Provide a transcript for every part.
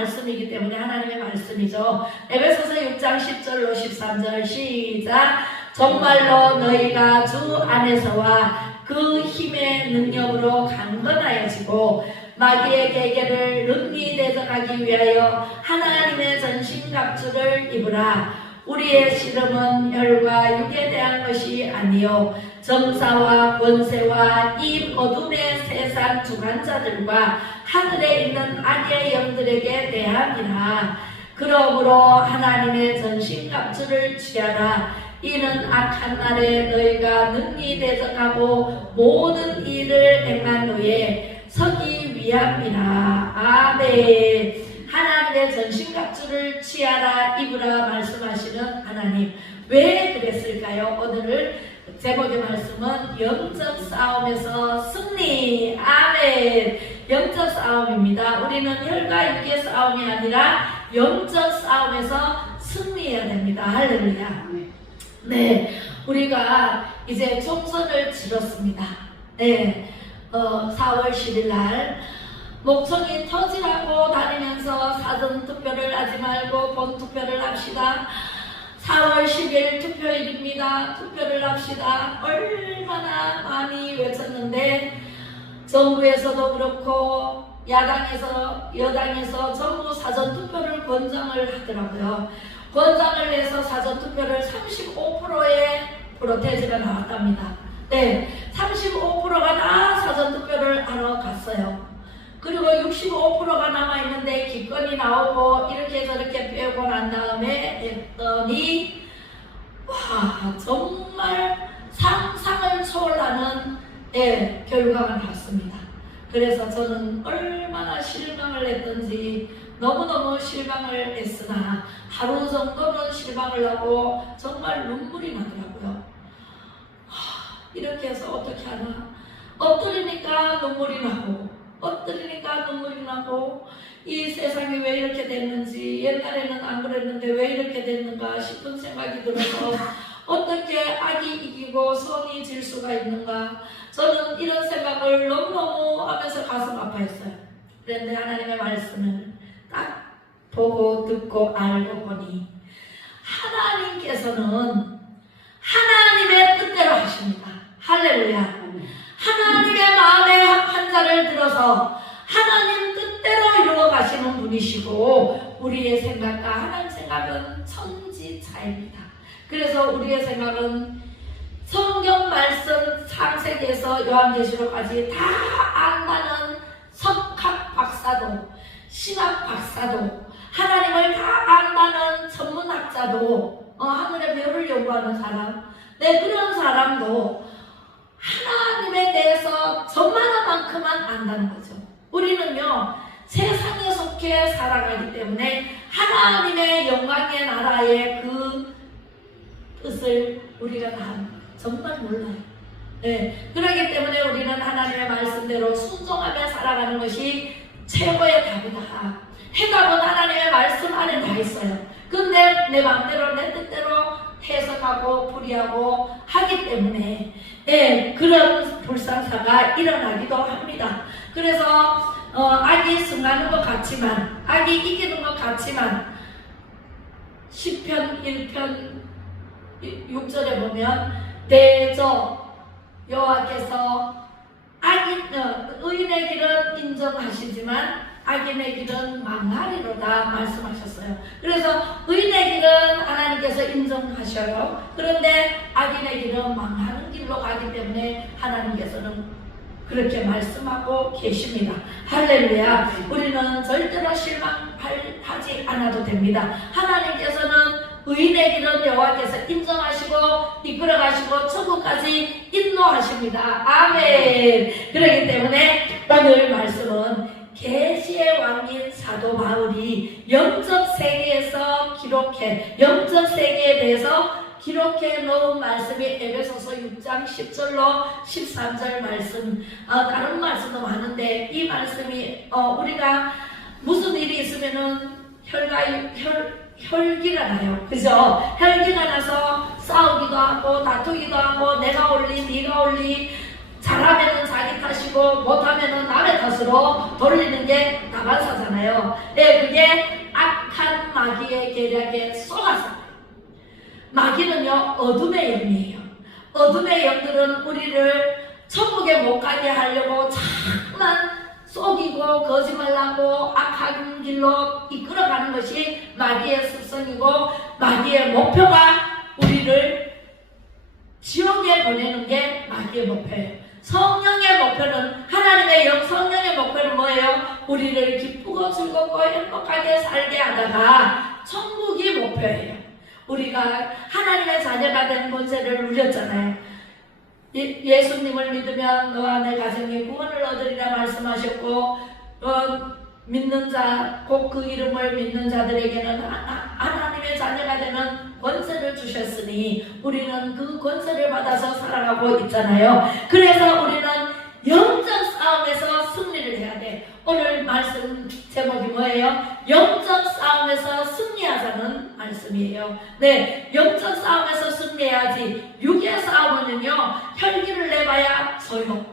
말씀이기 때문에 하나님의 말씀이죠. 에베소서 6장 10절로 13절 시작. 정말로 너희가 주 안에서와 그 힘의 능력으로 강건하여지고 마귀의 계계를 능히 대적하기 위하여 하나님의 전신갑주를 입으라. 우리의 씨름은 혈과 육에 대한 것이 아니요 정사와 권세와 이 어둠의 세상 주관자들과 하늘에 있는 악의 영들에게 대함이라. 그러므로 하나님의 전신갑주를 취하라. 이는 악한 날에 너희가 능히 대적하고 모든 일을 행한 후에 서기 위함이라. 아멘. 하나님의 전신갑주를 취하라 입으라 말씀하시는 하나님, 왜 그랬을까요? 오늘 제목의 말씀은 영적 싸움에서 승리. 아멘. 영적 싸움입니다. 우리는 혈과 육의 싸움이 아니라 영적 싸움에서 승리해야 됩니다. 할렐루야. 네, 우리가 이제 총선을 치렀습니다. 네, 4월 10일 날 목청이 터지라고 다니면서 사전투표를 하지 말고 본투표를 합시다. 4월 10일 투표일입니다. 투표를 합시다. 얼마나 많이 외쳤는데 정부에서도 그렇고 야당에서 여당에서 전부 사전투표를 권장을 하더라고요. 권장을 해서 사전투표를 35%의 프로테이지가 나왔답니다. 네, 35%가 다 사전투표를 하러 갔어요. 그리고 65%가 남아있는데 기권이 나오고 이렇게 저렇게 빼고 난 다음에 했더니 와, 정말 상상을 초월하는 결과가 나왔습니다. 그래서 저는 얼마나 실망을 했던지 너무너무 실망을 했으나 하루 정도는 실망을 하고 정말 눈물이 나더라고요. 이렇게 해서 어떻게 하나, 엎드리니까 눈물이 나고 엎드리니까 눈물이 나고 이 세상이 왜 이렇게 됐는지, 옛날에는 안 그랬는데 왜 이렇게 됐는가 싶은 생각이 들어서 어떻게 악이 이기고 선이 질 수가 있는가, 저는 이런 생각을 너무너무 하면서 가슴 아파했어요. 그런데 하나님의 말씀을 딱 보고 듣고 알고 보니 하나님께서는 하나님의 뜻대로 하십니다. 할렐루야. 하나님의 마음에 합한 자를 들어서 하나님 뜻대로 이루어 가시는 분이시고 우리의 생각과 하나님 생각은 천지차이입니다. 그래서 우리의 생각은 성경 말씀 창세기에서 요한계시록까지 다 안다는 석학 박사도 신학 박사도 하나님을 다 안다는 전문학자도 하늘의 별을 연구하는 사람, 그런 사람도 하나님에 대해서 저만한만큼만 안다는 거죠. 우리는요 세상에 속해 살아가기 때문에 하나님의 영광의 나라의 그 뜻을 우리가 다 정말 몰라요. 네, 그렇기 때문에 우리는 하나님의 말씀대로 순종하며 살아가는 것이 최고의 답이다. 해답은 하나님의 말씀 안에 다 있어요. 근데 내 마음대로 내 뜻대로 해석하고 풀이하고 하기 때문에 그런 불상사가 일어나기도 합니다. 그래서 악이 승하는 것 같지만, 악이 이기는 것 같지만 10편 1편 6절에 보면 대저 여호와께서 의인의 길은 인정하시지만 악인의 길은 망하리로다 말씀하셨어요. 그래서 의인의 길은 하나님께서 인정하셔요. 그런데 악인의 길은 망하는 길로 가기 때문에 하나님께서는 그렇게 말씀하고 계십니다. 할렐루야. 우리는 절대로 실망하지 않아도 됩니다. 하나님께서는 의인의 길은 여호와께서 인정하시고 이끌어가시고 천국까지 인도하십니다. 아멘. 그렇기 때문에 오늘 말씀은 계시의 왕인 사도 바울이 영적 세계에서 영적 세계에 대해서 기록해 놓은 말씀이 에베소서 6장 10절로 13절 말씀, 다른 말씀도 많은데 이 말씀이 우리가 무슨 일이 있으면은 혈기가 나요. 그죠? 혈기가 나서 싸우기도 하고 다투기도 하고 내가 올리 네가 올리, 잘하면은 자기 탓이고 못하면은 남의 탓으로 돌리는 게 다반사잖아요. 네, 그게 악한 마귀의 계략에 쏘아서. 마귀는요, 어둠의 영이에요. 어둠의 영들은 우리를 천국에 못 가게 하려고 자꾸만 속이고 거짓말하고 악한 길로 이끌어가는 것이 마귀의 습성이고, 마귀의 목표가 우리를 지옥에 보내는 게 마귀의 목표예요. 성령의 목표는, 하나님의 영 성령의 목표는 뭐예요? 우리를 기쁘고 즐겁고 행복하게 살게 하다가 천국이 목표예요. 우리가 하나님의 자녀가 된 권세를 누렸잖아요. 예수님을 믿으면 너와 내 가정이 구원을 얻으리라 말씀하셨고, 믿는 자, 곧 그 이름을 믿는 자들에게는 하나님의 자녀가 되는 권세를 주셨으니 우리는 그 권세를 받아서 살아가고 있잖아요. 그래서 우리는 영적 싸움에서 승리를 해야 돼. 오늘 말씀 제목이 뭐예요? 영적 싸움에서 승리하자는 말씀이에요. 네, 영적 싸움에서 승리해야지. 육의 싸움은요, 혈기를 내봐야 져요.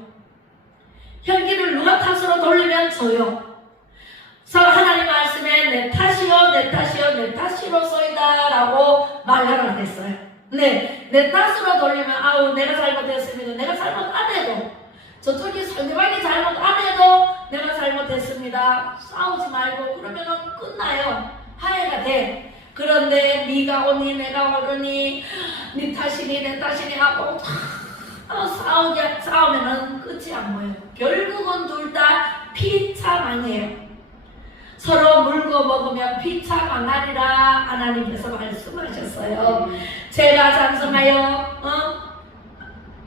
혈기를 누가 탓으로 돌리면 져요. 그래서 하나님 말씀에 내 탓이요 내 탓이요 내 탓이로소이다 라고 말하라 그랬어요. 네, 내 탓으로 돌리면 아우 내가 잘못했습니다. 내가 잘못 안 해도, 저쪽이 상대방이 잘못 안 해도 내가 잘못했습니다. 싸우지 말고 그러면은 끝나요. 화해가 돼. 그런데 네가 오니 내가 오르니 네 탓이니 내 탓이니 하고 싸우면은 끝이 안 보여요. 결국은 둘 다 피차망해요. 서로 물고 먹으면 피차망하리라 하나님께서 말씀하셨어요. 제가 장성하여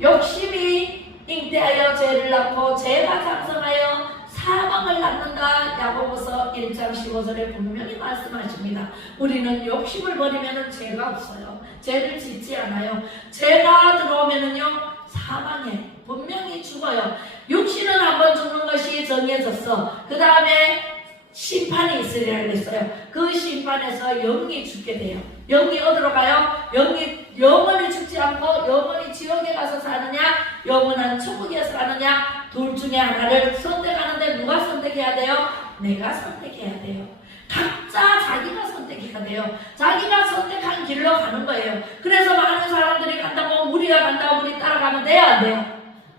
욕심이 잉태하여 죄를 낳고 죄가 장성하여 사망을 낳는다. 야고보서 1장 15절에 분명히 말씀하십니다. 우리는 욕심을 버리면 죄가 없어요. 죄를 짓지 않아요. 죄가 들어오면은요 사망해. 분명히 죽어요. 육신은 한번 죽는 것이 정해졌어. 그 다음에 심판이 있으리라 그랬어요. 그 심판에서 영이 죽게 돼요. 영이 어디로 가요? 영이 영원히 죽지 않고 영원히 지옥에 가서 사느냐, 영원한 천국에서 사느냐, 둘 중에 하나를 선택하는데 누가 선택해야 돼요? 내가 선택해야 돼요. 각자 자기가 선택해야 돼요. 자기가 선택한 길로 가는 거예요. 그래서 많은 사람들이 간다고 우리가 간다고 우리 따라가면 돼요? 안 돼요?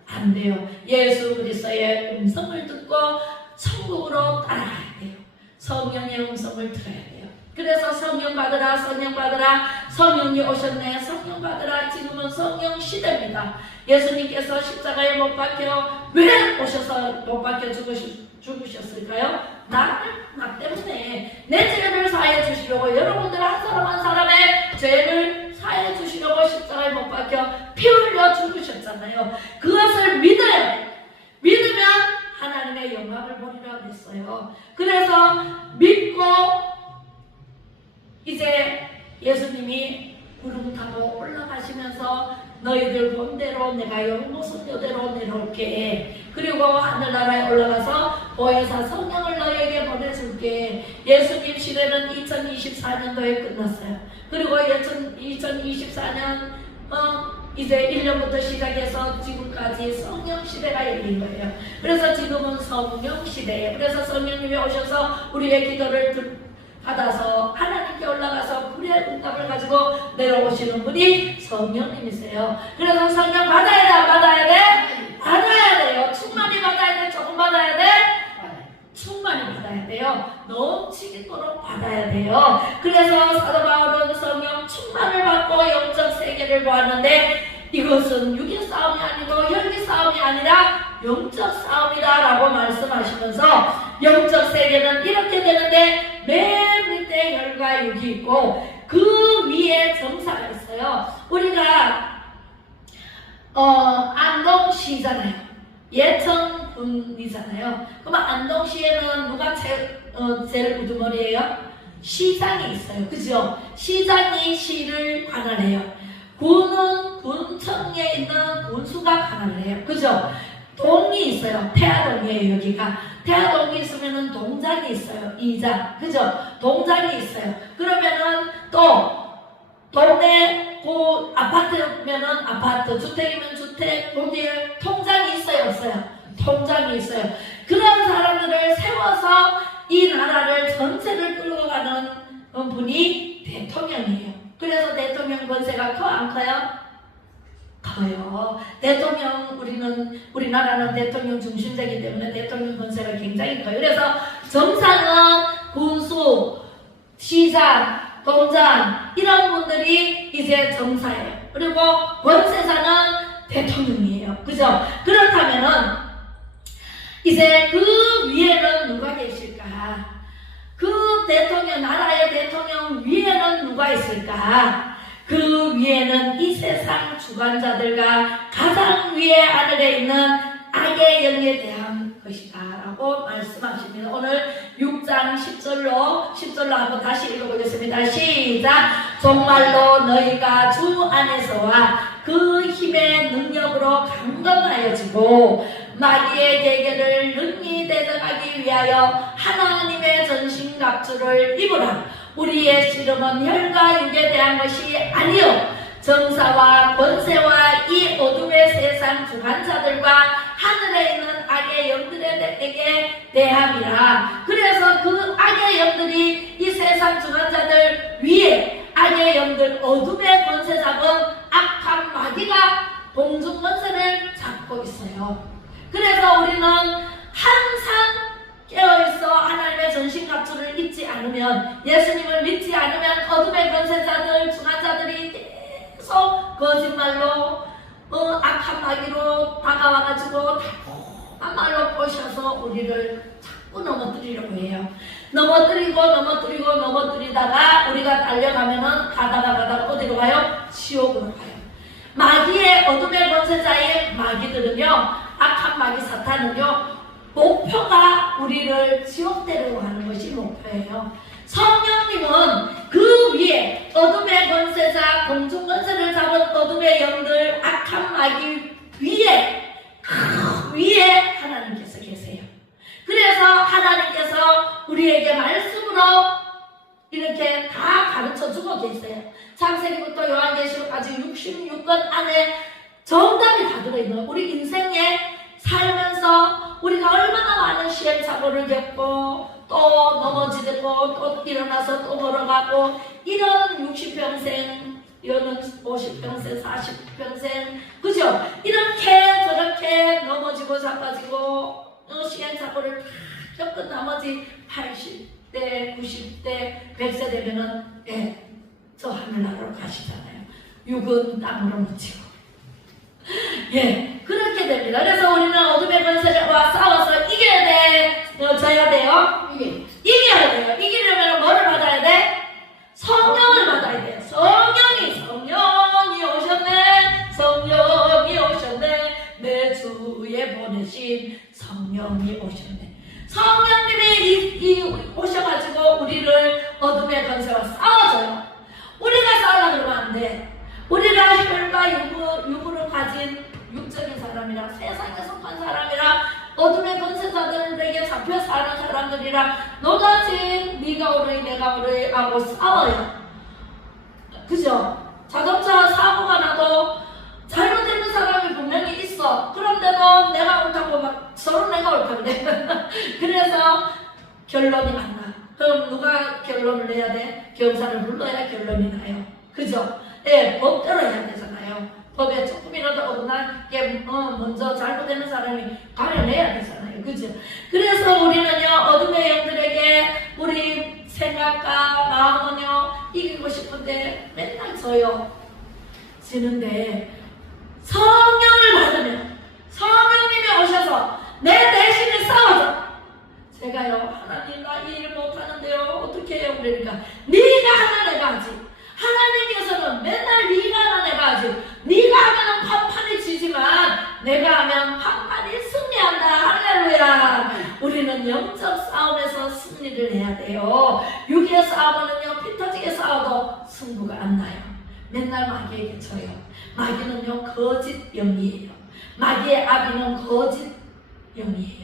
안 돼요. 예수 그리스도의 음성을 듣고 천국으로 따라가야 돼요. 성령의 음성을 들어야 돼요. 그래서 성령 받으라, 성령 받으라, 성령이 오셨네, 성령 받으라. 지금은 성령 시대입니다. 예수님께서 십자가에 못 박혀 왜 오셔서 못 박혀 죽으셨을까요? 나 때문에 내 죄를 사해 주시려고, 여러분들 한 사람 한 사람의 죄를 사해 주시려고 십자가에 못 박혀 피 흘려 죽으셨잖아요. 그것을 믿으면 하나님의 영광을 보리라 그랬어요. 그래서 믿고 이제 예수님이 구름 타고 올라가시면서 너희들 본대로 내가 영모선교대로 내려올게. 그리고 하늘나라에 올라가서 보혜사 성령을 너희에게 보내줄게. 예수님 시대는 2024년도에 끝났어요. 그리고 2024년 이제 1년부터 시작해서 지금까지 성령 시대가 열린 거예요. 그래서 지금은 성령 시대예요. 그래서 성령님이 오셔서 우리의 기도를 받아서 하나님께 올라가서 불의 응답을 가지고 내려오시는 분이 성령님이세요. 그래서 성령 받아야 돼, 안 받아야 돼? 받아야 돼요. 충만히 받아야 돼, 조금 받아야 돼? 충만히 받아야 돼요. 넘치도록 받아야 돼요. 그래서 사도 바울은 성령 충만을 받고 영적 세계를 보았는데, 이것은 육의 싸움이 아니고 혈기 싸움이 아니라 영적 싸움이다 라고 말씀하시면서, 영적 세계는 이렇게 되는데 맨 밑에 혈과 육이 있고 그 위에 정사가 있어요. 우리가 안동시잖아요. 예천군이잖아요. 그러면 안동시에는 누가 제일 우두머리예요? 시장이 있어요. 그죠? 시장이 시를 관할해요. 군은 군청에 있는 군수가 관할을 해요. 그죠? 동이 있어요. 태화동이에요. 여기가 태화동이 있으면은 동장이 있어요. 이장. 그죠? 동장이 있어요. 그러면은 또 동네 아파트면은 아파트, 주택이면 주택, 거기에 통장이 있어요, 없어요? 통장이 있어요. 그런 사람들을 세워서 이 나라를 전체를 끌고 가는 분이 대통령이에요. 그래서 대통령 권세가 커 안 커요? 커요. 대통령, 우리나라는 대통령 중심제이기 때문에 대통령 권세가 굉장히 커요. 그래서 정상은 군수, 시장, 동장 이런 분들이 이제 정사예요. 그리고 권세자는 대통령이에요. 그죠? 그렇다면은 이제 그 위에는 누가 계실까? 그 대통령, 나라의 대통령 위에는 누가 있을까? 그 위에는 이 세상 주관자들과 가장 위에 하늘에 있는 악의 영에 대한 것이다 라고 말씀하십니다. 오늘 6장 10절로 한번 다시 읽어보겠습니다. 시작. 정말로 너희가 주 안에서와 그 힘의 능력으로 강건하여지고 마귀의 계계를 능히 대적하기 위하여 하나님의 전신갑주를 입으라. 우리의 씨름은 혈과 육에 대한 것이 아니요 정사와 권세와 이 어둠의 세상 주관자들과 하늘에 있는 악의 영들에게 대함이라. 그래서 그 악의 영들이 이 세상 주관자들 위에 악의 영들 어둠의 권세 잡은 악한 마귀가 공중 권세를 잡고 있어요. 그래서 우리는 항상 깨어있어 하나님의 전신갑주를 입지 않으면, 예수님을 믿지 않으면 어둠의 권세자들, 중환자들이 계속 거짓말로 악한 마귀로 다가와가지고 다한 말로 꼬셔서 우리를 자꾸 넘어뜨리려고 해요. 넘어뜨리다가 우리가 달려가면은 가다가 어디로 가요? 지옥으로 가요. 마귀의 어둠의 권세자의 마귀들은요, 악한 마귀 사탄은요, 목표가 우리를 지옥 데려가는 것이 목표예요. 성령님은 그 위에 어둠의 권세자, 공중 권세를 잡은 어둠의 영들, 악한 마귀 위에 하나님께서 계세요. 그래서 하나님께서 우리에게 말씀으로 이렇게 다 가르쳐주고 계세요. 창세기부터 요한계시록까지 66권 안에 정답이 다 들어있는, 우리 인생에 살면서 우리가 얼마나 많은 시행착오를 겪고 또 넘어지고 또 일어나서 또 걸어가고, 이런 60평생, 이거는 50평생, 40평생, 그죠? 이렇게 저렇게 넘어지고 자빠지고 시행착오를 다 겪은 나머지 80대, 90대, 100세 되면은 저 하늘나라로 가시잖아요. 육은 땅으로 묻히고. 그렇게 됩니다. 그래서 우리는 어둠의 권세와 싸워서 이겨야 돼. 져야 돼요. 이겨야 돼요. 이기려면 뭐를 받아야 돼? 성령을 받아야 돼요. 성령이 오셨네. 내 주에 보내신 성령이 오셨네. 성령님이 오셔가지고 우리를 어둠의 권세와 싸워줘요. 우리가 싸우려 그러면 안 돼. 우리가 혈과 육으로 가진 육적인 사람이라, 세상에 속한 사람이라, 어둠의 권세자들에게 잡혀 사는 사람들이라, 너같이 네가 오르이 내가 오르이 하고 싸워요. 그죠? 자동차 사고가 나도 잘못되는 사람이 분명히 있어. 그런데도 내가 옳다고 막 서로 내가 옳다 그래. 그래서 결론이 안 나. 그럼 누가 결론을 내야 돼? 경찰을 불러야 결론이 나요. 그죠? 법대로 해야 되잖아요. 법에 조금이라도 어긋나게 먼저 잘못되는 사람이 가려내야 되잖아요. 그죠? 그래서 우리는요, 어둠의 영들에게 우리 생각과 마음은요, 이기고 싶은데 맨날 지는데, 성령을 받으면 성령님이 오셔서 내 대신에 싸워줘. 제가요, 하나님 나 이 일 못하는데요 어떻게 해요? 그러니까 네가 하면 내가 하지. 하나님께서는 맨날 네가 하면 내가 하지. 네가 하면 판판이 지지만 내가 하면 판판이 승리한다. 할렐루야. 우리는 영적 싸움에서 승리를 해야 돼요. 육의 싸움은요, 피 터지게 싸워도 승부가 안 나요. 맨날 마귀에게 져요. 마귀는요, 거짓 영이에요. 마귀의 아비는 거짓 영이에요.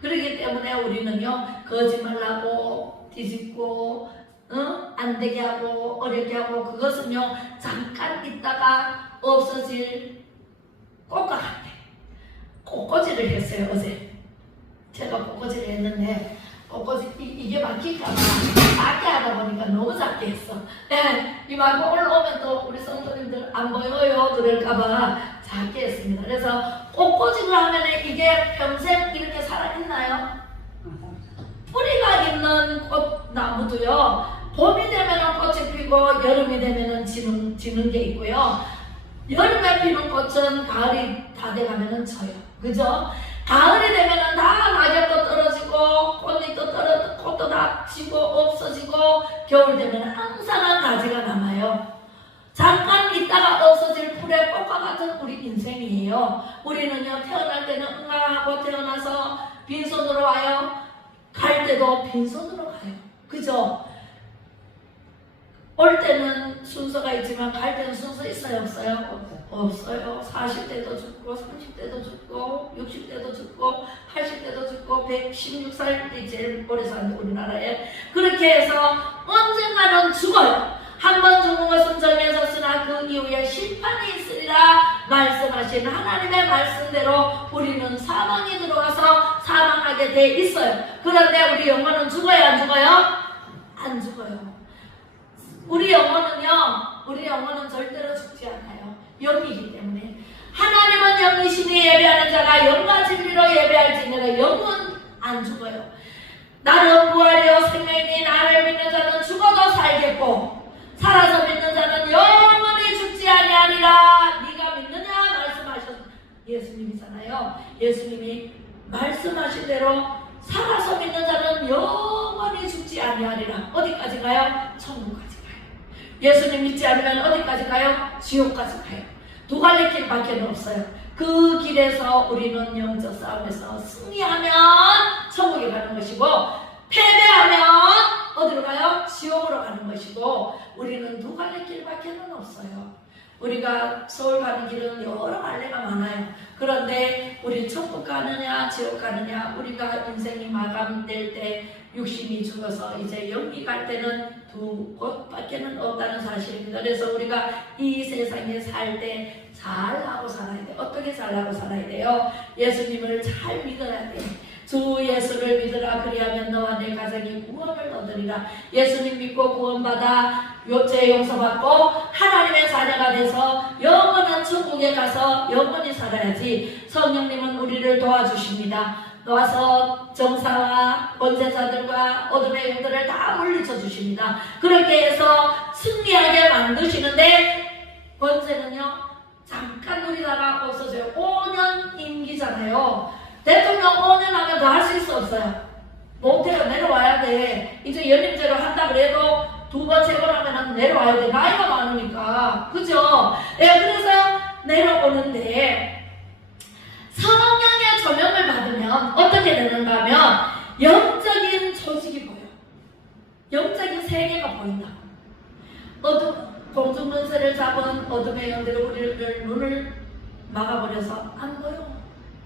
그렇기 때문에 우리는요, 거짓말하고 뒤집고 안 되게 하고 어렵게 하고, 그것은요, 잠깐 있다가 없어질 꽃과 같아. 꽃꽂이를 했어요. 어제 제가 꽃꽂이를 했는데 꽃꽂이 이게 막힐까봐 작게 하다 보니까 너무 작게 했어. 네, 이 말고 올라오면 또 우리 성도님들 안 보여요 그럴까봐 작게 했습니다. 그래서 꽃꽂이를 하면 이게 평생 이렇게 살아있나요? 뿌리가 있는 꽃나무도요, 봄이 되면 꽃이 피고 여름이 되면 지는 게 있고요. 여름에 피는 꽃은 가을이 다 돼가면 져요. 그죠? 가을이 되면 다 낙엽도 떨어지고 꽃잎도 떨어지고 꽃도 다 지고 없어지고, 겨울 되면 항상 한 가지가 남아요. 잠깐 있다가 없어질 풀의 꽃과 같은 우리 인생이에요. 우리는요, 태어날 때는 응아하고 태어나서 빈손으로 와요. 갈 때도 빈손으로 가요. 그죠? 올 때는 순서가 있지만 갈 때는 순서 있어요? 없어요? 없어요. 40대도 죽고 30대도 죽고 60대도 죽고 80대도 죽고 116살이 제일 오래 사는 우리나라에. 그렇게 해서 언젠가는 죽어요. 한 번 죽는 것은 정해졌으나 그 이후에 심판이 있으리라 말씀하신 하나님의 말씀대로 우리는 사망에 들어와서 사망하게 돼 있어요. 그런데 우리 영혼은 죽어요? 안 죽어요? 안 죽어요. 우리 영혼은 절대로 죽지 않아요. 영이기 때문에. 하나님은 영이시니 예배하는 자가 영과 진리로 예배할지니라. 영은 안 죽어요. 나는 부활이요 생명이니 나를 믿는 자는 죽어도 살겠고 살아서 믿는 자는 영원히 죽지 아니하리라. 네가 믿느냐 말씀하셨 예수님이잖아요. 예수님이 말씀하신 대로 살아서 믿는 자는 영원히 죽지 아니하리라. 어디까지 가요? 천국까지 가요. 예수님 믿지 않으면 어디까지 가요? 지옥까지 가요. 두 갈래 길밖에 없어요. 그 길에서 우리는 영적 싸움에서 승리하면 천국에 가는 것이고, 패배하면 어디로 가요? 지옥으로 가는 것이고, 우리는 두 갈래 길밖에 없어요. 우리가 서울 가는 길은 여러 갈래가 많아요. 그런데 우리 천국 가느냐 지옥 가느냐, 우리가 인생이 마감될 때 육신이 죽어서 이제 영이 갈 때는 두 곳밖에 없다는 사실입니다. 그래서 우리가 이 세상에 살 때 잘하고 살아야 돼요. 어떻게 잘하고 살아야 돼요? 예수님을 잘 믿어야 돼요. 주 예수를 믿으라 그리하면 너와 내 가정이 구원을 얻으리라. 예수님 믿고 구원받아 죄 용서받고 하나님의 자녀가 돼서 영원한 천국에 가서 영원히 살아야지. 성령님은 우리를 도와주십니다. 와서 정사와 권세자들과 어둠의 영들을 다 물리쳐 주십니다. 그렇게 해서 승리하게 만드시는데, 권세는요 잠깐 누리다가 없어져요. 5년 임기잖아요. 대통령 5년 하면 더 할 수 있어 없어요? 모태가 내려와야 돼. 이제 연임제로 한다 그래도 두 번, 세 번 하면 내려와야 돼. 나이가 많으니까. 그죠? 예, 그래서 내려오는데, 성령의 조명을 받으면 어떻게 되는가 하면 영적인 조직이 보여. 영적인 세계가 보인다. 공중문세를 잡은 어둠의 영들이 우리를 눈을 막아버려서 안 보여.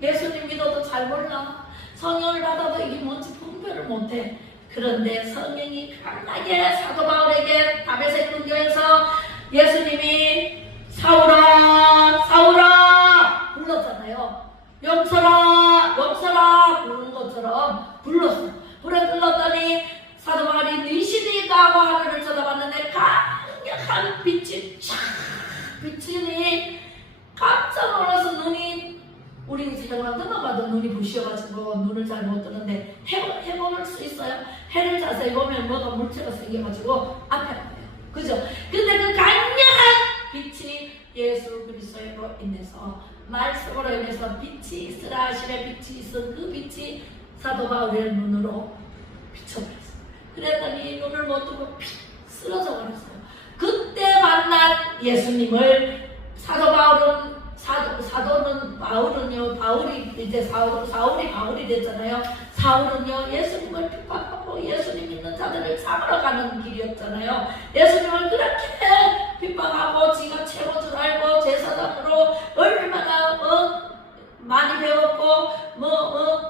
예수님 믿어도 잘 몰라. 성령을 받아도 이게 뭔지 분별을 못해. 그런데 성령이 강하게 사도 바울에게 다메섹 근교에서 예수님이 사울아 사울아 불렀잖아요. 용서라 용서라 부르는 것처럼 불렀어. 불에 불렀더니 사도 바울이 니시디가 하고 하늘을 쳐다봤는데 강력한 빛이 쫙 비치니 깜짝 놀라서 눈이, 우리 세상만 떠나봐도 눈이 부시어가지고 눈을 잘 못 뜨는데 해볼 수 있어요? 해를 자세히 보면 뭐가 물체가 생겨가지고 앞에 보여요. 그죠? 근데 그 강력한 빛이 예수 그리스도로 인해서, 말씀으로 인해서 빛이 있으라 하시에 빛이 있은 그 빛이 사도 바울의 눈으로 비춰버렸어요. 그랬더니 눈을 못 뜨고 픽 쓰러져 버렸어요. 그때 만난 예수님을 사도는 바울은요, 바울이 이제 사울이 바울이 됐잖아요. 사울은요 예수님을 핍박하고 예수님 믿는 자들을 잡으러 가는 길이었잖아요. 예수님을 그렇게 핍박하고 지가 최고 줄 알고 제사장으로 얼마나 많이 배웠고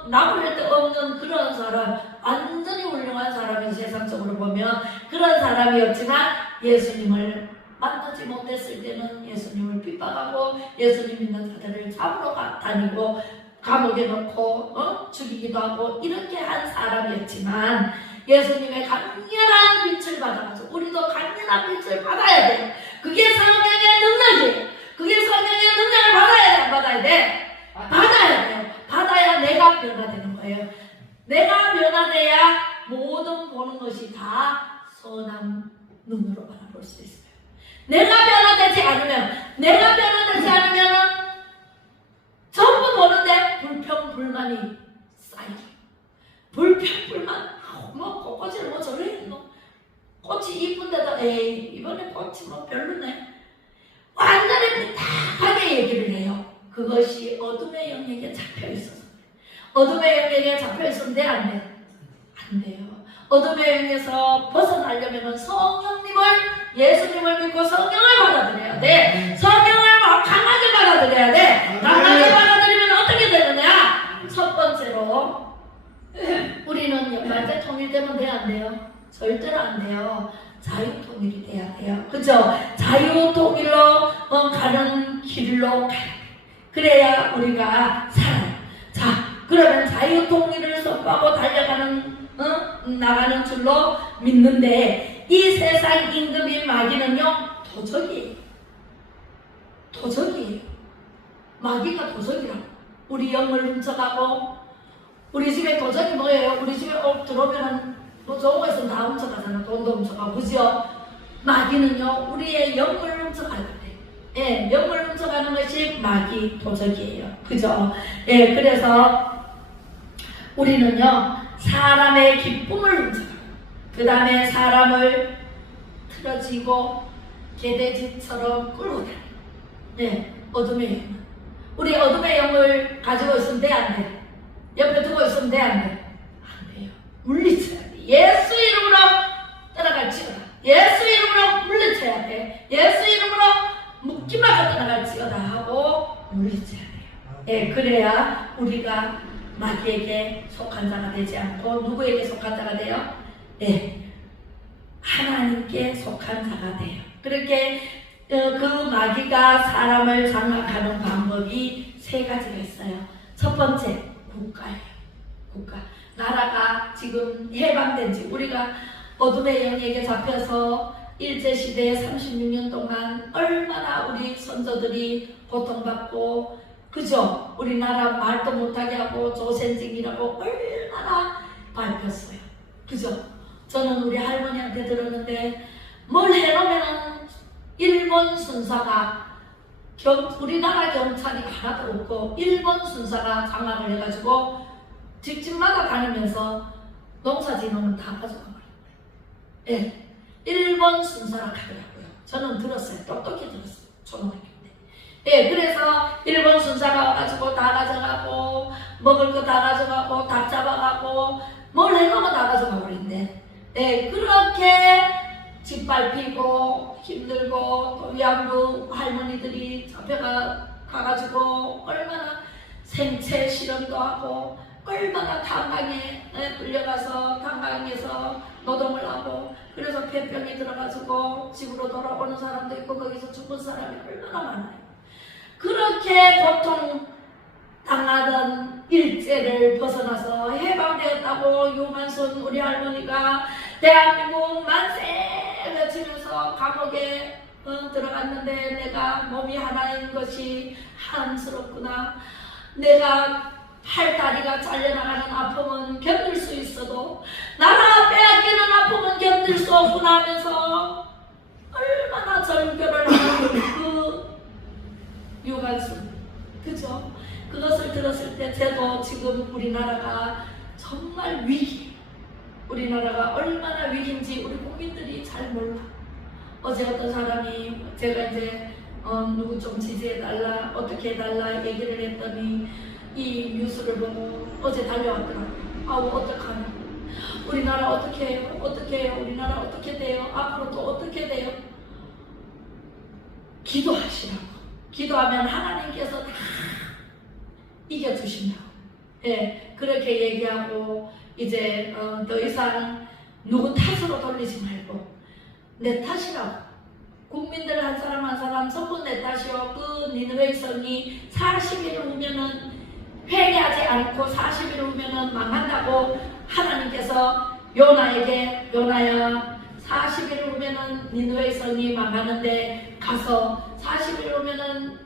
나무랄 데 없는 그런 사람, 완전히 훌륭한 사람이 세상적으로 보면 그런 사람이었지만, 예수님을 만나지 못했을 때는 예수님을 핍박하고 예수님 믿는 자들을 잡으러 다니고 감옥에 넣고 죽이기도 하고 이렇게 한 사람이었지만 예수님의 강렬한 빛을 받아가지고 우리도 강렬한 빛을 받아야 돼요. 그게 성령의 능력이에요. 그게 성령의 능력을 받아야 돼, 안 받아야 돼? 받아야 돼요. 받아야 내가 변화되는 거예요. 내가 변화돼야 모든 보는 것이 다 선한 눈으로 바라볼 수 있어요. 내가 변화되지 않으면 전부 보는데 불평불만이 쌓여. 불평불만. 뭐 꽃꽂이를 뭐 저래 했노? 꽃이 이쁜데도 에이 이번에 꽃이 뭐 별로네. 완전히 삐딱하게 얘기를 해요. 그것이 어둠의 영역에 잡혀 있어서. 어둠의 영역에 잡혀 있으면 돼, 안 돼? 안 돼요. 어둠의 영역에서 벗어나려면 성령님을, 예수님을 믿고 성령을 받아들여야 돼. 성령을 강하게 받아들여야 돼. 강하게 받아들이면 어떻게 되느냐? 첫 번째로 우리는 연말제 통일되면 돼, 안 돼요? 절대로 안 돼요. 자유통일이 돼야 돼요. 그죠? 자유통일로 가는 길로 가야 돼. 그래야 우리가 살아요. 자, 그러면 자유통일을 선포하고 나가는 줄로 믿는데 이 세상 임금인 마귀는요, 도적이에요. 마귀가 도적이라고. 우리 영을 훔쳐가고, 우리 집에 도적이 뭐예요? 우리 집에 들어오면 뭐 좋은 거 있으면 다 훔쳐가잖아. 돈도 훔쳐가고, 그죠? 마귀는요, 우리의 영을 훔쳐갈 때, 예, 영을 훔쳐가는 것이 마귀 도적이에요. 그죠? 예, 그래서 우리는요, 사람의 기쁨을 훔쳐가고, 그 다음에 사람을 틀어지고 개돼지처럼 끌고 다녀요. 예, 어둠의 영. 우리 어둠의 영을 가지고 있으면 돼, 안 돼? 옆에 두고 있으면 돼, 안 돼? 안 돼요. 물리쳐야 돼. 예수 이름으로 떠나갈지어다. 예수 이름으로 물리쳐야 돼. 예수 이름으로 묶기만 떠나갈지어다 하고 물리쳐야 돼요. 예, 그래야 우리가 마귀에게 속한 자가 되지 않고 누구에게 속한 자가 돼요? 예, 하나님께 속한 자가 돼요. 그렇게 그 마귀가 사람을 장악하는 방법이 세 가지가 있어요. 첫 번째, 국가예요. 국가. 나라가 지금 해방된 지, 우리가 어둠의 영역에 잡혀서 일제시대에 36년 동안 얼마나 우리 선조들이 고통받고, 그죠? 우리나라 말도 못하게 하고 조센징이라고 얼마나 밟혔어요. 그죠? 저는 우리 할머니한테 들었는데 뭘 해놓으면 일본 순사가 우리나라 경찰이 하나도 없고 일본 순사가 장악을 해가지고 집집마다 다니면서 농사지으면 다 가져가 버렸어요. 예, 일본 순사라 하더라고요. 저는 들었어요. 똑똑히 들었어요. 초등학교 때. 예, 그래서 일본 순사가 와가지고 다 가져가고 먹을 거 다 가져가고 닭 잡아가고 뭘 해놓으면 다 가져가 버린대. 예, 그렇게 짓밟히고 힘들고 또 위안부 할머니들이 잡혀가가지고 얼마나 생체 실험도 하고 얼마나 탄광에 끌려가서 탄광에서 노동을 하고 그래서 폐병이 들어가지고 집으로 돌아오는 사람도 있고 거기서 죽은 사람이 얼마나 많아요. 그렇게 고통 당하던 일제를 벗어나서 해방되었다고 유만순 우리 할머니가 대한민국 만세 외치면서 감옥에 들어갔는데 내가 몸이 하나인 것이 한스럽구나. 내가 팔다리가 잘려나가는 아픔은 견딜 수 있어도 나라 빼앗기는 아픔은 견딜 수 없구나 하면서 얼마나 절규를 하는 그 유관순, 그죠? 그것을 들었을 때 저도 지금 우리나라가 정말 위기, 우리나라가 얼마나 위기인지 우리 국민들이 잘 몰라. 어제 어떤 사람이 제가 이제 누구 좀 지지해달라, 어떻게 해달라 얘기를 했더니 이 뉴스를 보고 어제 달려왔더라고요. 아우 어떡하냐, 우리나라 어떻게 해요? 어떻게 해요? 우리나라 어떻게 돼요? 앞으로 또 어떻게 돼요? 기도하시라고. 기도하면 하나님께서 다 이겨주신다고. 예, 그렇게 얘기하고 이제 더 이상 누구 탓으로 돌리지 말고 내 탓이라고. 국민들 한 사람 한 사람 전부 내 탓이요. 그 니느웨 성이 40일 후면은 회개하지 않고 40일 후면은 망한다고 하나님께서 요나에게 요나야 40일 후면은 니느웨 성이 망하는데 가서 40일 후면은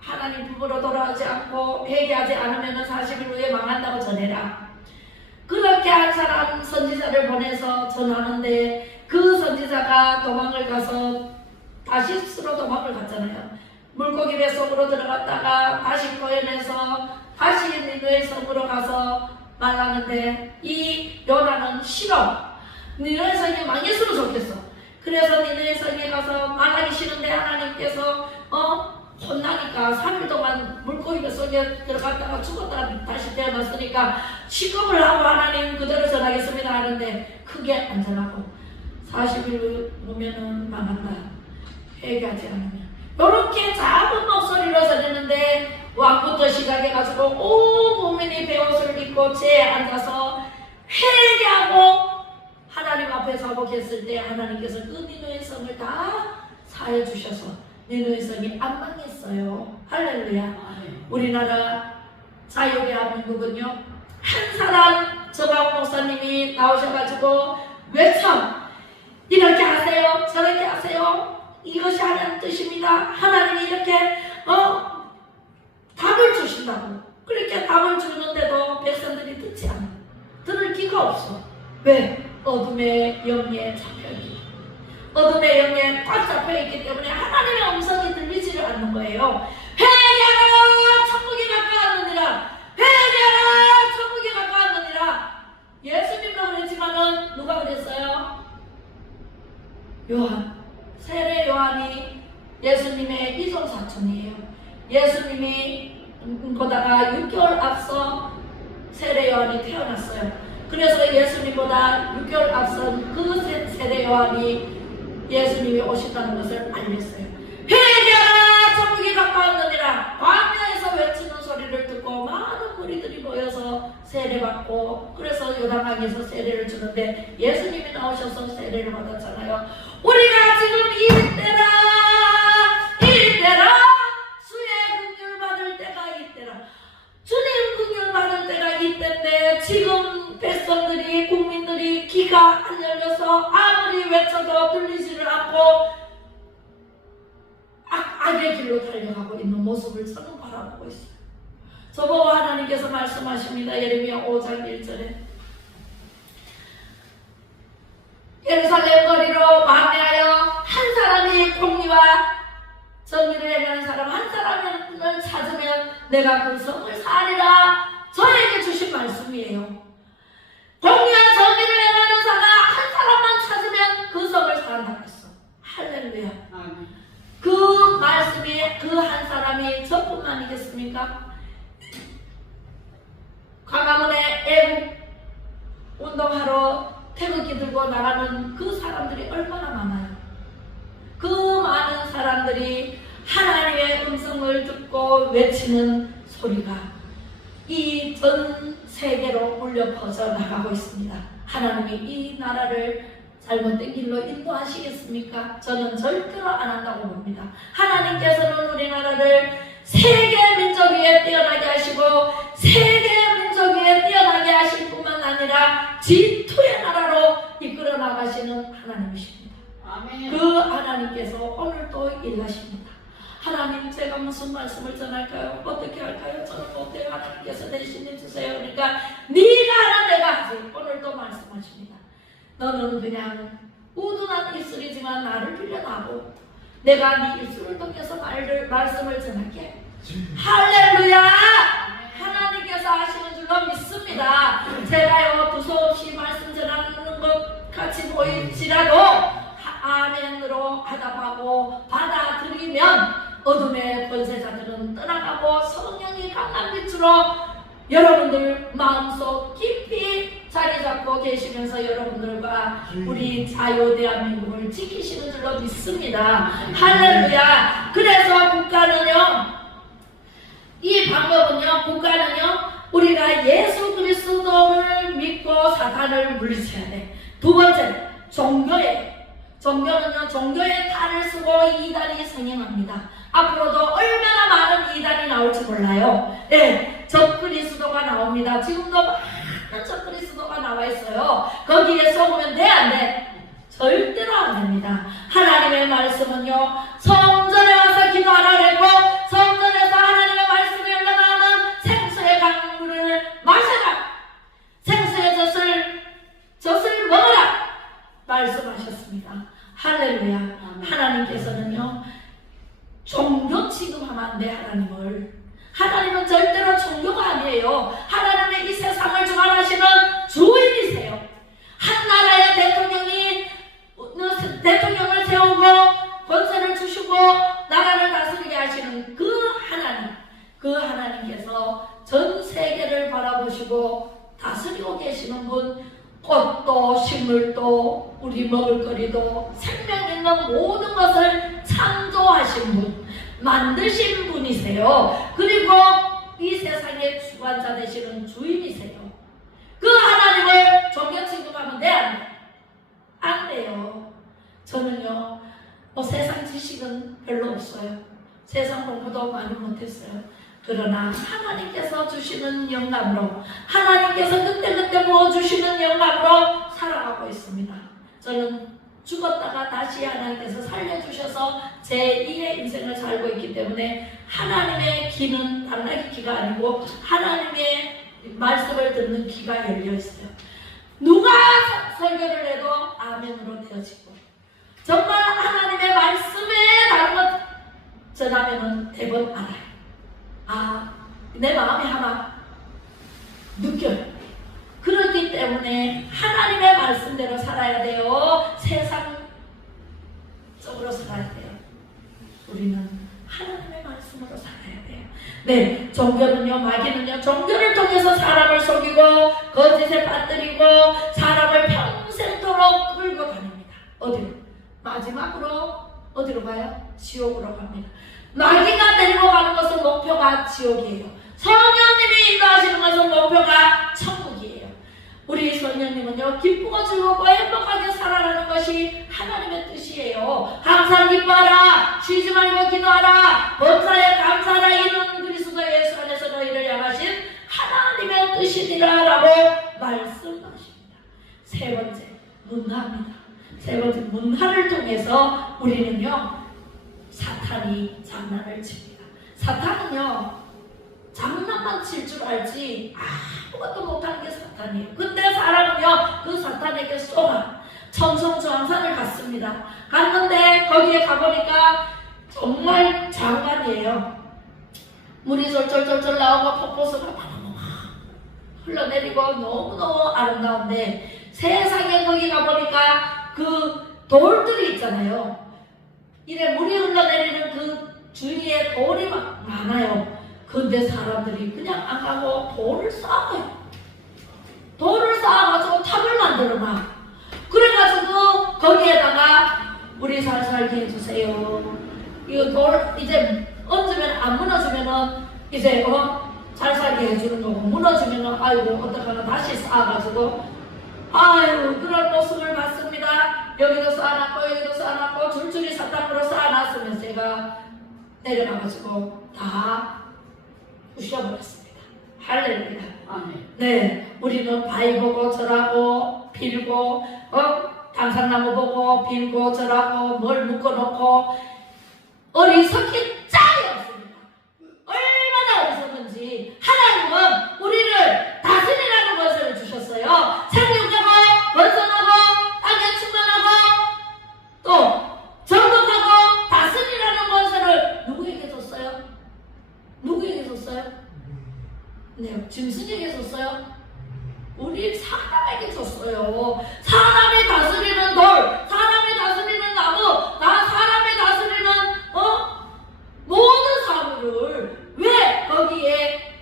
하나님 부부로 돌아오지 않고 회개하지 않으면은 40일 후에 망한다고 전해라. 그렇게 한 사람 선지자를 보내서 전하는데 그 선지자가 도망을 가서 다시스로 도망을 갔잖아요. 물고기 뱃속으로 들어갔다가 다시 꺼내서 다시 니느웨 성으로 가서 말하는데 이 요나는 싫어. 니느웨 성이 망했으면 좋겠어. 그래서 니느웨 성에 가서 말하기 싫은데 하나님께서 혼나니까 3일 동안 물고기 뱃속에 들어갔다가 죽었다가 다시 태어났으니까 시급을 하고 하나님 그대로 전하겠습니다 하는데 크게 안 전하고 40일 후면은 망한다. 회개하지 않으면 이렇게 작은 목소리로 전했는데 왕부터 시작해가지고 온 국민이 베옷을 입고 제에 앉아서 회개하고 하나님 앞에 서복했을 때 하나님께서 그 니느웨 성을 다 사해 주셔서 니느웨 성이 안 망했어요. 할렐루야. 우리나라 자유대한민국은요 한 사람 저박 목사님이 나오셔가지고 외쳐 이렇게 하세요 저렇게 하세요 이것이 하나님 뜻입니다. 하나님이 이렇게 답을 주신다고 그렇게 답을 주는데도 백성들이 듣지 않아. 들을 기가 없어. 왜? 어둠의 영에 잡혀있기 어둠의 영에 꽉 잡혀있기 때문에 하나님의 음성이 들리지를 않는 거예요. 회개하라 천국이 가까웠느니라. 회개하라 천국이 가까웠느니라. 예수님도 그랬지만은 누가 그랬어요? 요한 세례 요한이 예수님의 이종사촌이에요. 예수님이 보다가 6개월 앞서 세례 요한이 태어났어요. 그래서 예수님보다 6개월 앞선 그 세례 요한이 예수님이 오신다는 것을 알렸어요. 회개하라 천국이 가까웠느니라. 광야에서 외치는 소리를 듣고 많은 무리들이 모여서 세례받고 그래서 요단강에서 세례를 주는데 예수님이 나오셔서 세례를 받았잖아요. 우리가 지금 이때라 주의 긍휼 받을 때가 이때라. 주님 긍휼 받을 때가 이때인데 지금 백성들이 국민들이 귀가 안 열려서 아무리 외쳐도 들리지를 않고 악의 길로 달려가고 있는 모습을 저는 바라보고 있어요. 저보고 하나님께서 말씀하십니다. 예레미야 5장 1절에 예루살렘 거리로 왕래하여 한 사람이 공의와 정의를 행하는 사람 한 사람을 찾으면 내가 그 성을 사리라. 저에게 주신 말씀이에요. 공의와 정의를 행하는 자가 한 사람만 찾으면 그 성을 사한다고 했어. 할렐루야. 그 말씀이 그 한 사람이 저뿐만이겠습니까? 광화문에 애국 운동하러 태극기 들고 나가는 그 사람들이 얼마나 많아요. 그 많은 사람들이 하나님의 음성을 듣고 외치는 소리가 이 전 세계로 울려 퍼져 나가고 있습니다. 하나님이 이 나라를 잘못된 길로 인도하시겠습니까? 저는 절대로 안 한다고 봅니다. 하나님께서는 우리나라를 세계 민족 위에 뛰어나게 하시고 세계 민족 위에 뛰어나게 하실 뿐만 아니라 진토의 나라로 이끌어 나가시는 하나님이십니다. 아멘. 그 하나님께서 오늘도 일하십니다. 하나님 제가 무슨 말씀을 전할까요? 어떻게 할까요? 저는 못해요. 하나님께서 대신해 주세요. 그러니까 네가 하라 내가 하지. 오늘도 말씀하십니다. 너는 그냥 우둔한 입술이지만 나를 빌려나고 내가 네 입술을 통해서 말씀을 전할게. 할렐루야. 하나님께서 하시는 줄로 믿습니다. 제가요 두서없이 말씀 전하는 것 같이 보일지라도 아멘으로 하답하고 받아들이면 어둠의 권세자들은 떠나가고 성령이 강한 빛으로 여러분들 마음속 깊이 자리 잡고 계시면서 여러분들과 우리 자유대한민국을 지키시는 줄로 믿습니다. 할렐루야. 그래서 국가는요, 이 방법은요, 국가는요, 우리가 예수 그리스도를 믿고 사탄을 물리쳐야 돼. 두 번째, 종교는요, 종교의 탈을 쓰고 이단이 성행합니다. 앞으로도 얼마나 많은 이단이 나올지 몰라요. 네, 적그리스도가 나옵니다. 지금도 많은 적그리스도가 나와 있어요. 거기에 속으면 돼, 안 돼? 절대로 안 됩니다. 하나님의 말씀은요, 성전에 와서 기도하라 그랬고, 성전에서 하나님의 말씀이 흘러나오는 생수의 강물을 마셔라, 생수의 젖을 먹어라 말씀하셨습니다. 할렐루야. 하나님께서는요, 종교 취급하면 안 돼. 하나님은 절대로 종교가 아니에요. 하나님의 이 세상을 주관하시는 주인이세요. 한 나라의 대통령을 세우고 권세를 주시고 나라를 다스리게 하시는 그 하나님께서 전 세계를 바라보시고 다스리고 계시는 분, 꽃도 식물도 우리 먹을거리도 생명 있는 모든 것을 창조하신 분, 만드신 분이세요. 그리고 이 세상의 주관자 되시는 주인이세요. 그 하나님을 종교 취급하면 돼, 안 돼? 안 돼요. 저는요, 세상 지식은 별로 없어요. 세상 공부도 많이 못했어요. 그러나 하나님께서 주시는 영감으로, 하나님께서 그때그때 부어주시는 영감으로 살아가고 있습니다. 저는 죽었다가 다시 하나님께서 살려주셔서 제2의 인생을 살고 있기 때문에 하나님의 귀는 당나귀 귀가 아니고 하나님의 말씀을 듣는 귀가 열려 있어요. 누가 설교를 해도 아멘으로 되어지고, 정말 하나님의 말씀에 다른 것 전하면은 대번 알아요. 내 마음이 하나 느껴요. 그렇기 때문에 하나님의 말씀대로 살아야 돼요. 세상적으로 살아야 돼요. 우리는 하나님의 말씀으로 살아야 돼요. 네, 종교는요, 마귀는요, 종교를 통해서 사람을 속이고 거짓에 빠뜨리고 사람을 평생토록 끌고 다닙니다. 어디로? 마지막으로 어디로 가요? 지옥으로 갑니다. 마귀가 데리고 가는 것은 목표가 지옥이에요. 성령님이 인도하시는 것은 목표가 천국이에요. 우리 성령님은요, 기쁘고 즐겁고 행복하게 살아가는 것이 하나님의 뜻이에요. 항상 기뻐하라, 쉬지 말고 기도하라, 범사에 감사하라, 이는 그리스도 예수 안에서 너희를 향하신 하나님의 뜻이니라 라고 말씀하십니다. 세 번째, 문화입니다. 세 번째, 문화를 통해서 우리는요, 사탄이 장난을 칩니다. 사탄은요, 장난만 칠 줄 알지 아무것도 못하는 게 사탄이에요. 근데 사람은요, 그 사탄에게 쏘아 청성주황산을 갔습니다. 갔는데 거기에 가보니까 정말 장관이에요. 물이 절절절절 나오고 폭포수가 막 흘러내리고 너무너무 아름다운데, 세상에 거기 가보니까 그 돌들이 있잖아요. 이래 물이 흘러내리는 그 주위에 돌이 막 많아요. 근데 사람들이 그냥 안 가고 돌을 쌓아요. 돌을 쌓아가지고 탑을 만들어놔. 그래가지고 거기에다가 우리 잘 살게 해주세요. 이거 돌 이제 얹으면 안 무너지면은 이제 잘 살게 해주는 거고, 무너지면은 아이고 어떡하나 다시 쌓아가지고 그런 모습을 봤습니다. 여기도 쌓아놨고 여기도 쌓아놨고 줄줄이 사탕으로 쌓아놨으면 제가 내려가가지고 다 부셔버렸습니다. 할렐루야. 아멘. 네, 우리는 바위 보고 절하고 빌고 당산나무 보고 빌고 절하고 뭘 묶어놓고 어리석기 짝이 없습니다. 얼마나 어리석은지. 하나님은 우리를 다스리라는 것을 주셨어요. 생육하고 번성하고 땅에 충만하고 또 정복하고 다스리라는 것을 누구에게 줬어요? 누구에게 줬어요? 네, 짐승에게 줬어요? 우리 사람에게 줬어요. 사람이 다스리는 돌, 사람이 다스리는 나무, 사람이 다스리는 모든 사물을 왜 거기에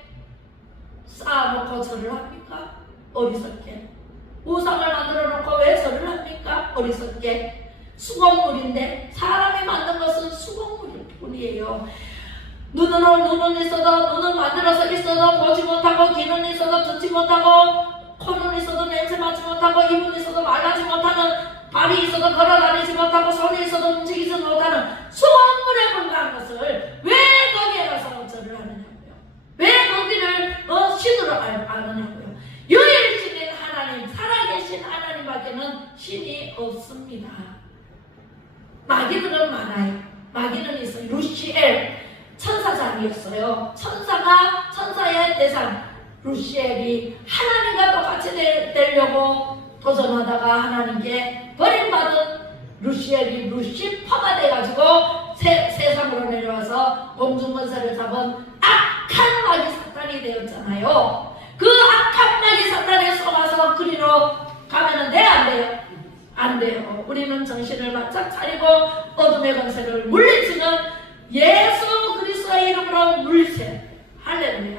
쌓아놓고 절을 합니까? 어리석게. 우상을 만들어 놓고 왜 절을 합니까? 어리석게. 수공물인데, 사람이 만든 것은 수공물일 뿐이에요. 눈은 있어도, 눈은 만들어서 있어도 보지 못하고, 귀는 있어도 듣지 못하고, 코는 있어도 냄새 맡지 못하고, 입은 있어도 말하지 못하는, 발이 있어도 걸어다니지 못하고, 손이 있어도 움직이지 못하는 수공물에 불과한 것을 왜 거기에 가서 절을 하느냐고요. 왜 거기를 신이 없습니다. 마귀들은 많아요. 마귀는 있어요. 루시엘 천사장이었어요. 천사의 대상 루시엘이 하나님과 똑같이 되려고 도전하다가 하나님께 버림받은 루시엘이 루시퍼가 돼가지고 세상으로 내려와서 공중권세를 잡은 악한 마귀 사탄이 되었잖아요. 그 악한 마귀 사탄에 속아서 그리로 가면은 돼? 안 돼요? 안 돼요. 우리는 정신을 바짝 차리고 어둠의 권세를 물리치는 예수 그리스도의 이름으로 물리쳐요. 할렐루야.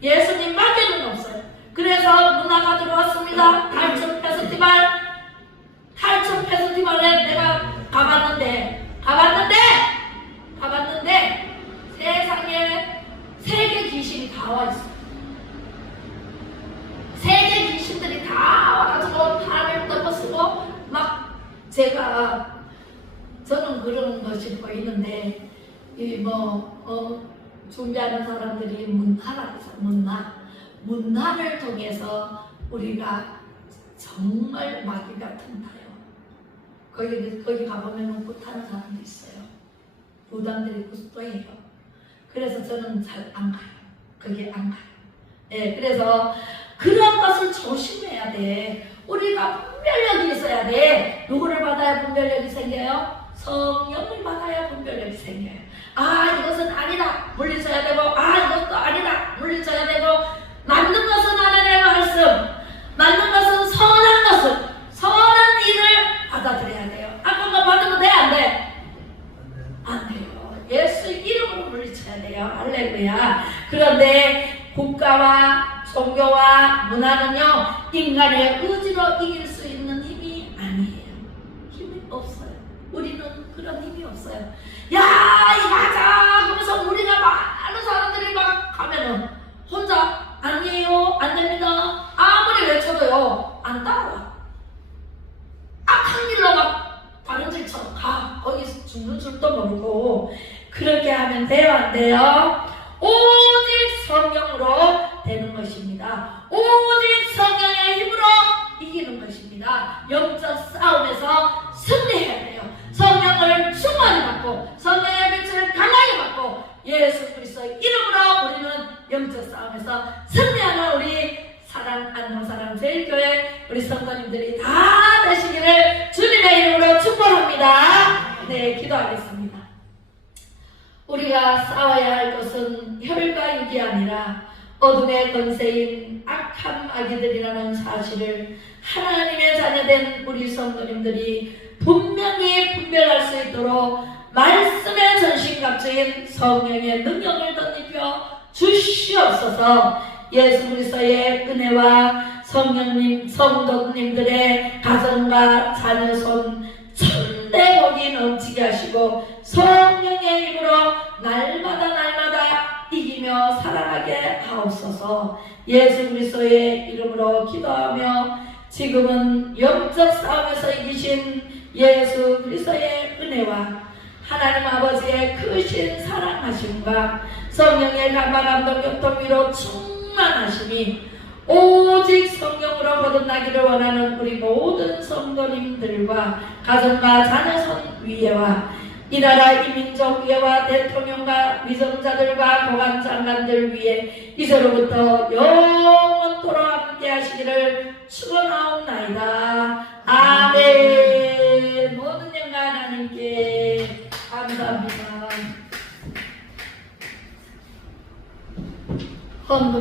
예수님 밖에는 없어요. 그래서 문화가 들어왔습니다. 탈출 페스티벌에 내가 가봤는데 세상에 세계 귀신이 다 와 있어요. 세계 귀신들이 다 와가지고 팔을 떠쓰고 막 저는 그런 것이 보이는데 준비하는 사람들이 문화라고 해서 문화를 통해서 우리가 정말 마귀가 튼다요. 거기 가보면 굿하는 사람도 있어요. 무당들이 굿도해요. 그래서 저는 잘 안 가요. 거기 안 가요. 네, 그래서 그런 것을 조심해야 돼. 우리가 분별력이 있어야 돼. 누구를 받아야 분별력이 생겨요? 성령을 받아야 분별력이 생겨요. 이것은 아니다 물리쳐야 되고 이것도 아니다 물리쳐야 되고 맞는 것은 하나님의 말씀, 맞는 것은 선한 일을 받아들여야 돼요. 악한 거 받으면 돼? 안 돼? 안 돼요. 예수 이름으로 물리쳐야 돼요. 할렐루야. 그런데 국가와 종교와 문화는요 인간의 의지로 이길 수 있는 힘이 아니에요. 힘이 없어요. 우리는 그런 힘이 없어요. 야 이거 하자 그러면서 우리가 많은 사람들이 막 가면은 혼자 아니에요 안됩니다 아무리 외쳐도요 안 따라와. 악한 길로 막 다른 집처럼 가. 거기 죽는 줄도 모르고. 그렇게 하면 돼요 안 돼요? 오직 성령으로 되는 것입니다. 오직 성령의 힘으로 이기는 것입니다. 영적 싸움에서 승리해야 돼요. 성령을 충만히 받고 성령의 빛을 강하게 받고 예수 그리스도의 이름으로 우리는 영적 싸움에서 승리하는 우리 안동사랑 제일교회 우리 성도님들이 다 되시기를 주님의 이름으로 축복합니다. 네, 기도하겠습니다. 우리가 싸워야 할 것은 혈과 육이 아니라 어둠의 권세인 악한 마귀들이라는 사실을 하나님의 자녀된 우리 성도님들이 분명히 분별할 수 있도록 말씀의 전신갑주인 성령의 능력을 덧입혀 주시옵소서. 예수 그리스도의 은혜와 성도님들의 가정과 자녀손 천대복이 넘치게 하시고 성령의 힘으로 날마다 이기며 살아가게 하옵소서. 예수 그리스도의 이름으로 기도하며 지금은 영적 싸움에서 이기신 예수 그리스도의 은혜와 하나님 아버지의 크신 사랑하심과 성령의 감화 감동 교통 위로 충만하심이 오직 성령으로 거듭나기를 원하는 우리 모든 성도님들과 가정과 자녀손 위에와 이 나라 이민족 위에와 대통령과 위정자들과 고관 장관들 위에 이제로부터 영원토록 함께 하시기를 축원하옵나이다. 아멘. 모든 영광 하나님께 감사합니다. 헌금